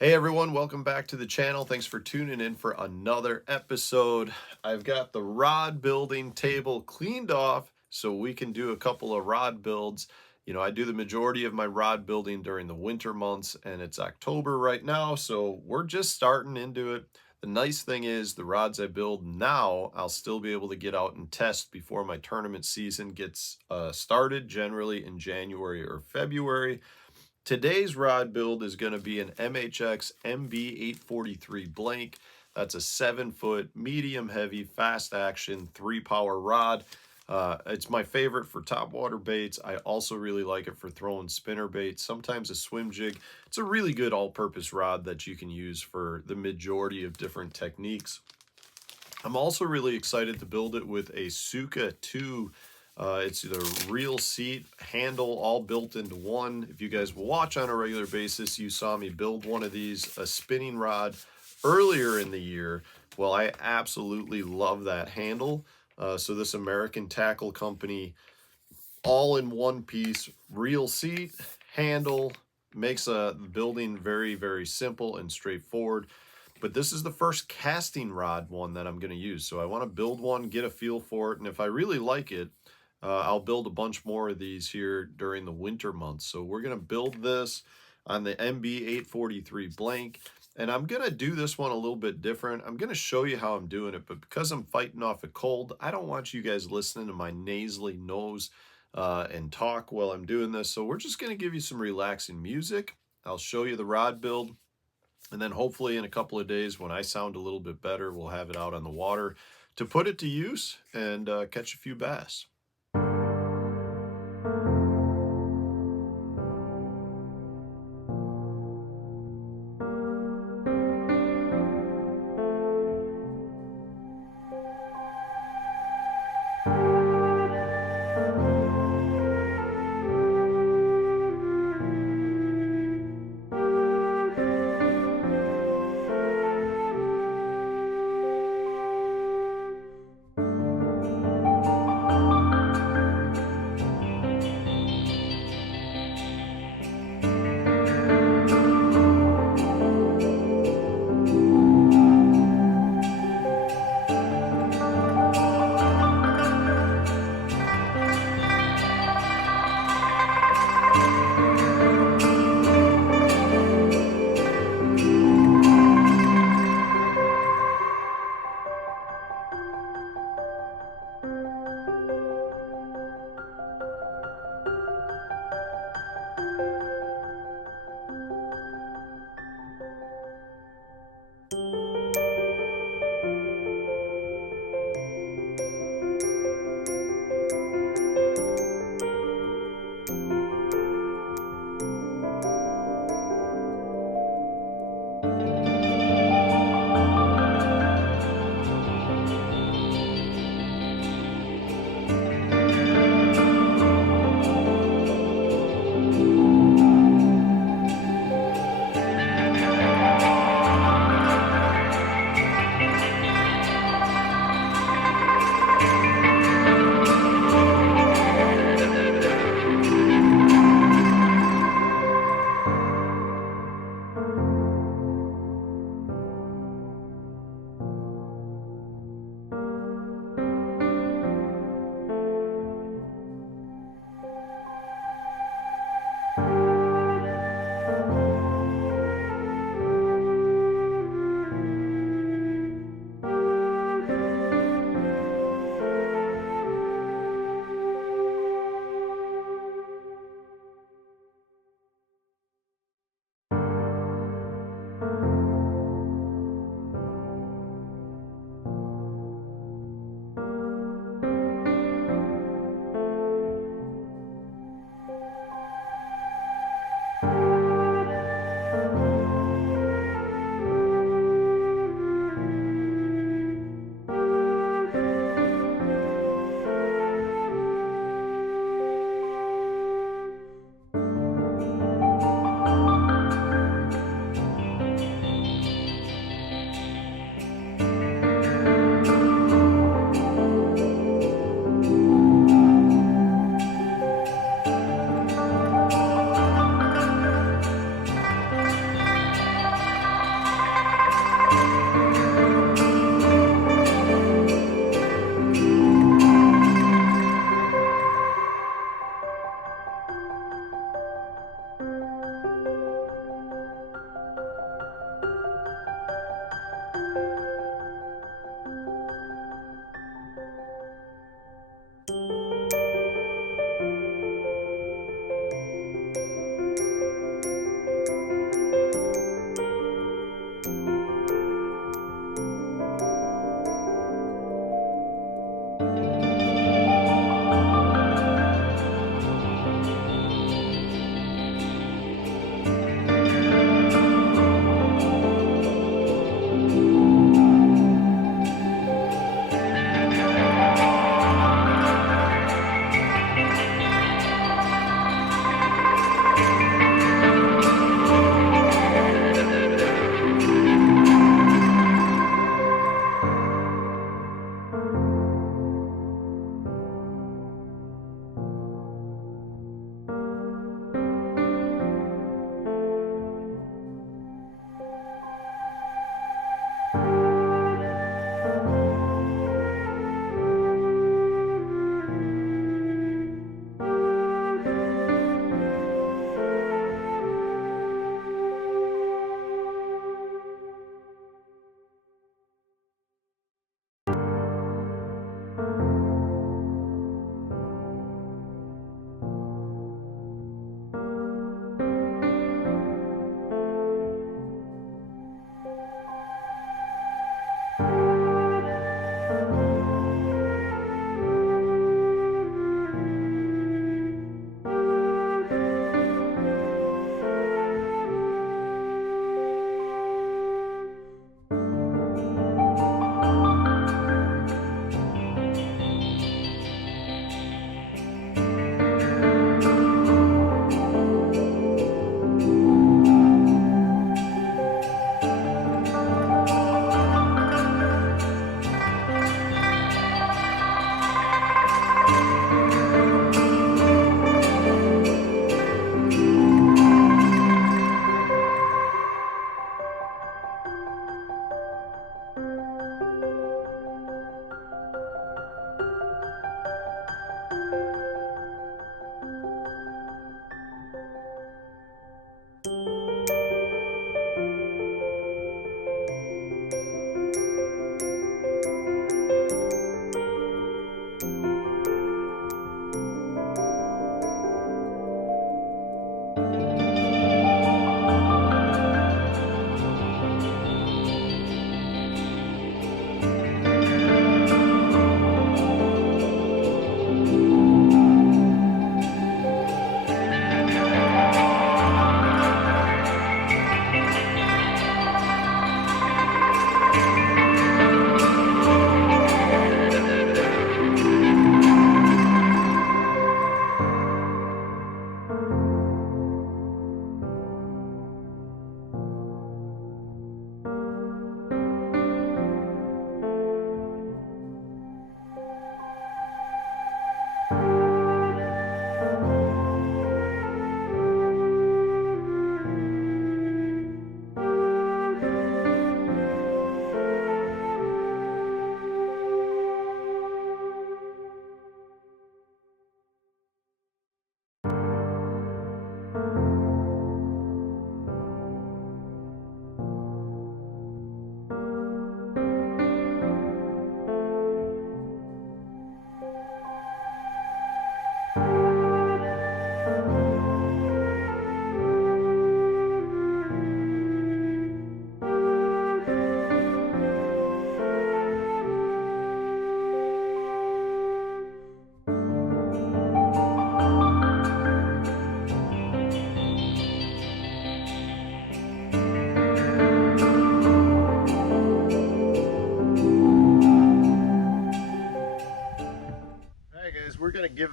Hey everyone, welcome back to the channel. Thanks for tuning in for another episode. I've got the rod building table cleaned off so we can do a couple of rod builds. I do the majority of my rod building during the winter months, and it's October right now, so we're just starting into it. The nice thing is the rods I build now, I'll still be able to get out and test before my tournament season gets started, generally in January or February. Today's rod build is going to be an MHX MB843 blank. That's a 7-foot, medium heavy, fast action, 3-power rod. It's my favorite for topwater baits. I also really like it for throwing spinner baits, sometimes a swim jig. It's a really good all-purpose rod that you can use for the majority of different techniques. I'm also really excited to build it with a Suka 2. It's the reel seat, handle, all built into one. If you guys watch on a regular basis, you saw me build one of these, a spinning rod, earlier in the year. Well, I absolutely love that handle. So this American tackle company, all in one piece, reel seat, handle, makes building very, very simple and straightforward. But this is the first casting rod one that I'm going to use. So I want to build one, get a feel for it. And if I really like it, I'll build a bunch more of these here during the winter months. So we're going to build this on the MB843 blank. And I'm going to do this one a little bit different. I'm going to show you how I'm doing it. But because I'm fighting off a cold, I don't want you guys listening to my nasally nose and talk while I'm doing this. So we're just going to give you some relaxing music. I'll show you the rod build. And then hopefully in a couple of days when I sound a little bit better, we'll have it out on the water to put it to use and catch a few bass.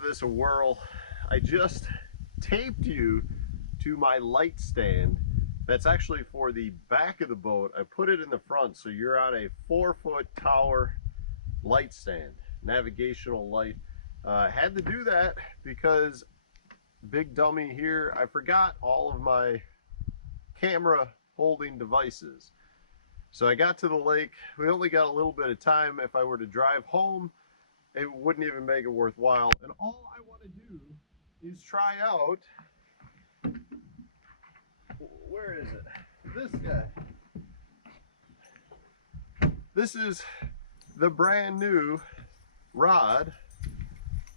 this a whirl. I just taped you to my light stand. That's actually for the back of the boat. I put it in the front, so you're on a 4-foot tower light stand, navigational light. Had to do that because big dummy here, I forgot all of my camera holding devices. So I got to the lake. We only got a little bit of time. If I were to drive home, it wouldn't even make it worthwhile. And all I want to do is try out, where is it? This guy. This is the brand new rod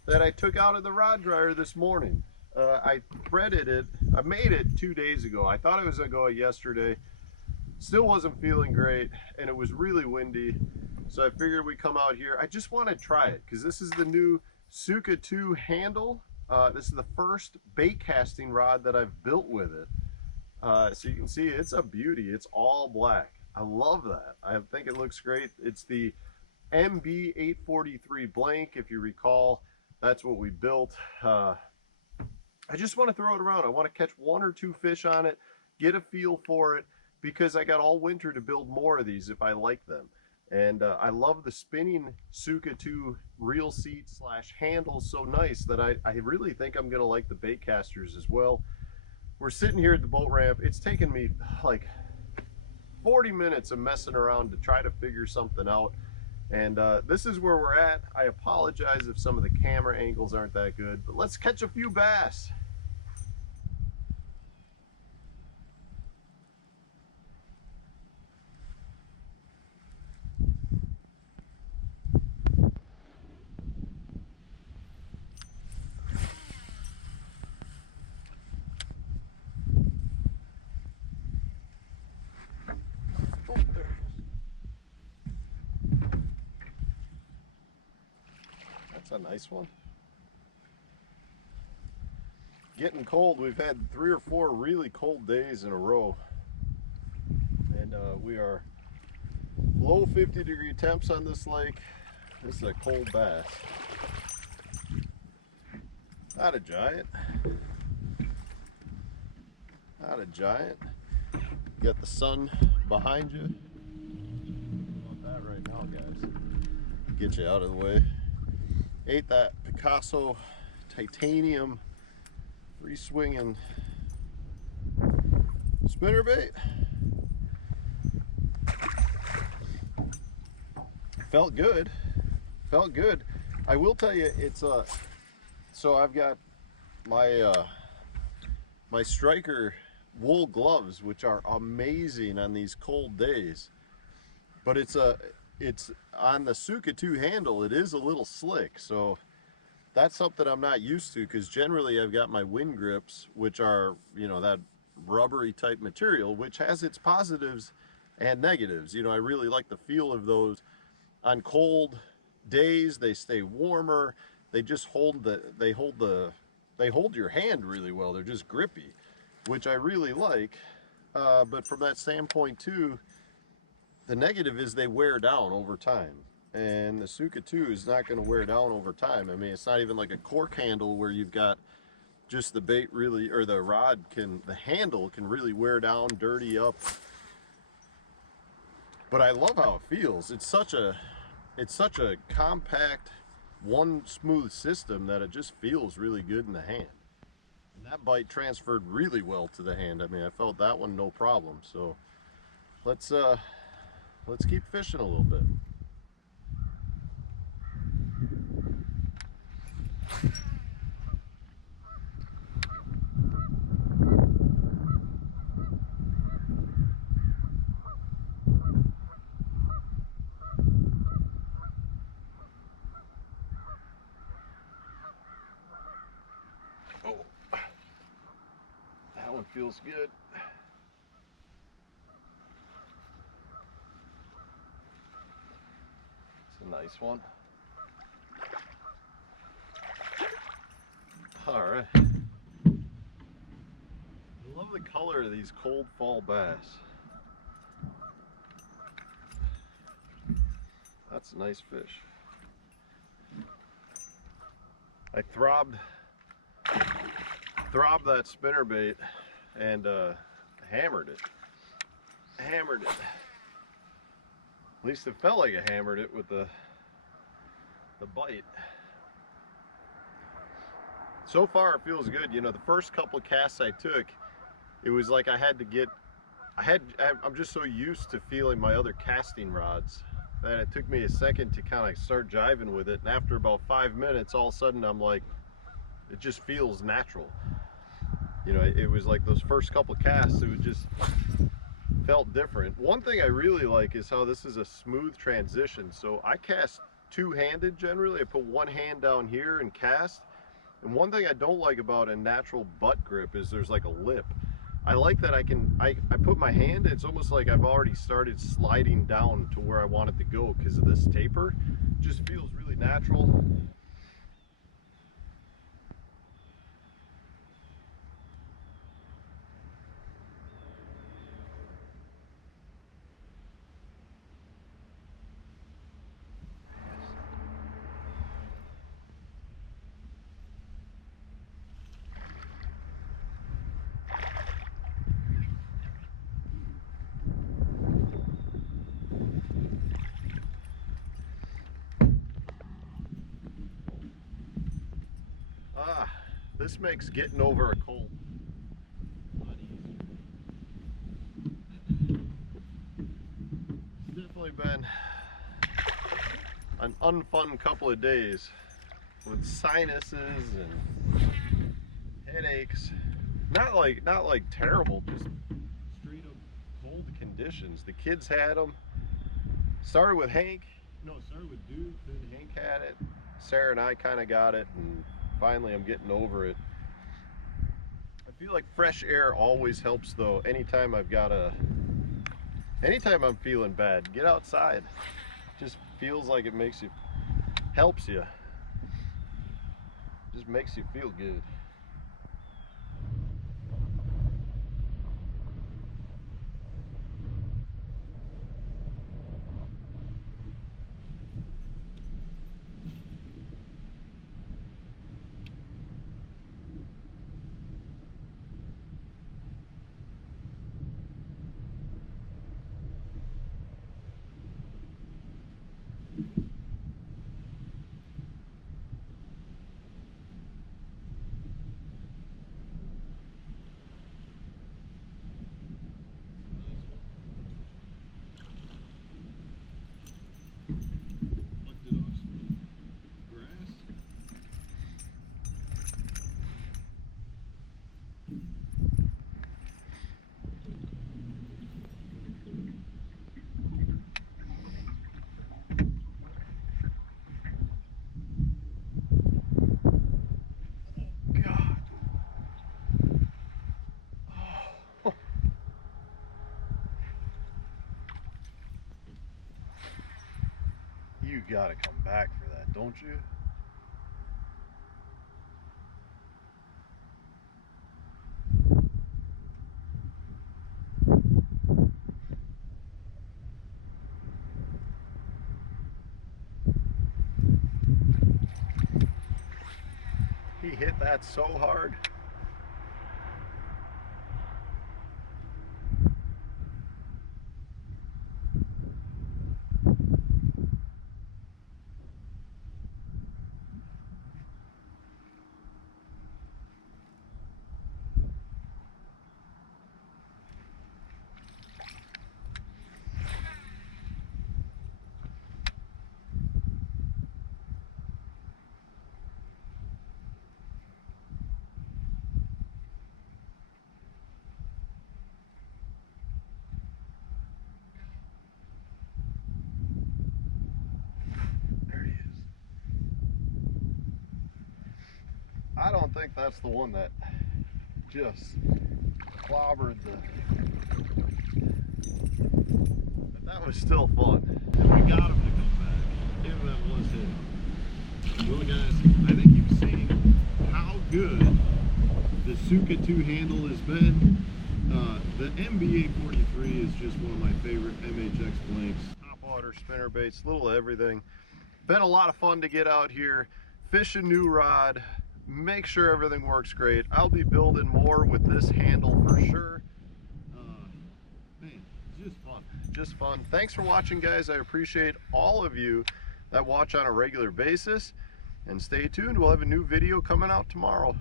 that I took out of the rod dryer this morning. I threaded it. I made it 2 days ago. I thought it was gonna go yesterday. Still wasn't feeling great, and it was really windy. So I figured we'd come out here. I just want to try it because this is the new CBOT II handle. This is the first bait casting rod that I've built with it. So you can see it's a beauty. It's all black. I love that. I think it looks great. It's the MB843 blank, if you recall. That's what we built. I just want to throw it around. I want to catch 1 or 2 fish on it, get a feel for it, because I got all winter to build more of these if I like them. And I love the spinning CBOT II reel seat / handle so nice that I really think I'm gonna like the bait casters as well. We're sitting here at the boat ramp. It's taken me like 40 minutes of messing around to try to figure something out. And this is where we're at. I apologize if some of the camera angles aren't that good, but let's catch a few bass. That's a nice one. Getting cold. We've had 3 or 4 really cold days in a row, and we are low 50-degree temps on this lake. This is a cold bass. Not a giant. Not a giant. You got the sun behind you. Want that right now, guys. Get you out of the way. Ate that Picasso titanium free swinging spinnerbait. Felt good. Felt good. I will tell you, it's so I've got my my striker wool gloves, which are amazing on these cold days, but it's on the CBOT II handle. It is a little slick, so that's something I'm not used to, because generally I've got my wind grips, which are, you know, that rubbery type material, which has its positives and negatives. You know, I really like the feel of those on cold days. They stay warmer. They just hold they hold your hand really well. They're just grippy, which I really like. But from that standpoint too, the negative is they wear down over time, and the CBOT II is not going to wear down over time. I mean, it's not even like a cork handle where you've got just the bait really, or the rod the handle can really wear down, dirty up. But I love how it feels. It's such a compact, one smooth system that it just feels really good in the hand. And that bite transferred really well to the hand. I mean, I felt that one no problem. So let's keep fishing a little bit. Oh, that one feels good. It's a nice one. All right. I love the color of these cold fall bass. That's a nice fish. I throbbed that spinnerbait and hammered it. At least it felt like I hammered it with the bite. So far it feels good. You know, the first couple of casts I took, it was like I'm just so used to feeling my other casting rods that it took me a second to kind of start jiving with it, and after about 5 minutes, all of a sudden I'm like, it just feels natural. You know, it was like those first couple casts, it just felt different. One thing I really like is how this is a smooth transition. So I cast two-handed generally. I put one hand down here and cast. And one thing I don't like about a natural butt grip is there's like a lip. I like that I put my hand, it's almost like I've already started sliding down to where I want it to go because of this taper. It just feels really natural. This makes getting over a cold a lot easier. It's definitely been an unfun couple of days with sinuses and headaches. Not like terrible, just straight up cold conditions. The kids had them. Started with Duke, then Hank had it. Sarah and I kind of got it, and finally I'm getting over it. I feel like fresh air always helps though. Anytime I'm feeling bad, get outside. Just feels like it helps you. Just makes you feel good. You gotta come back for that, don't you? He hit that so hard. I don't think that's the one that just clobbered but that was still fun. And we got him to come back. If that was him. Well guys, I think you've seen how good the Suka 2 handle has been. The MBA 43 is just one of my favorite MHX blanks. Top water spinnerbaits, little everything. Been a lot of fun to get out here. fish a new rod, make sure everything works great. I'll be building more with this handle for sure. Man, just fun. Just fun. Thanks for watching, guys. I appreciate all of you that watch on a regular basis. And stay tuned. We'll have a new video coming out tomorrow.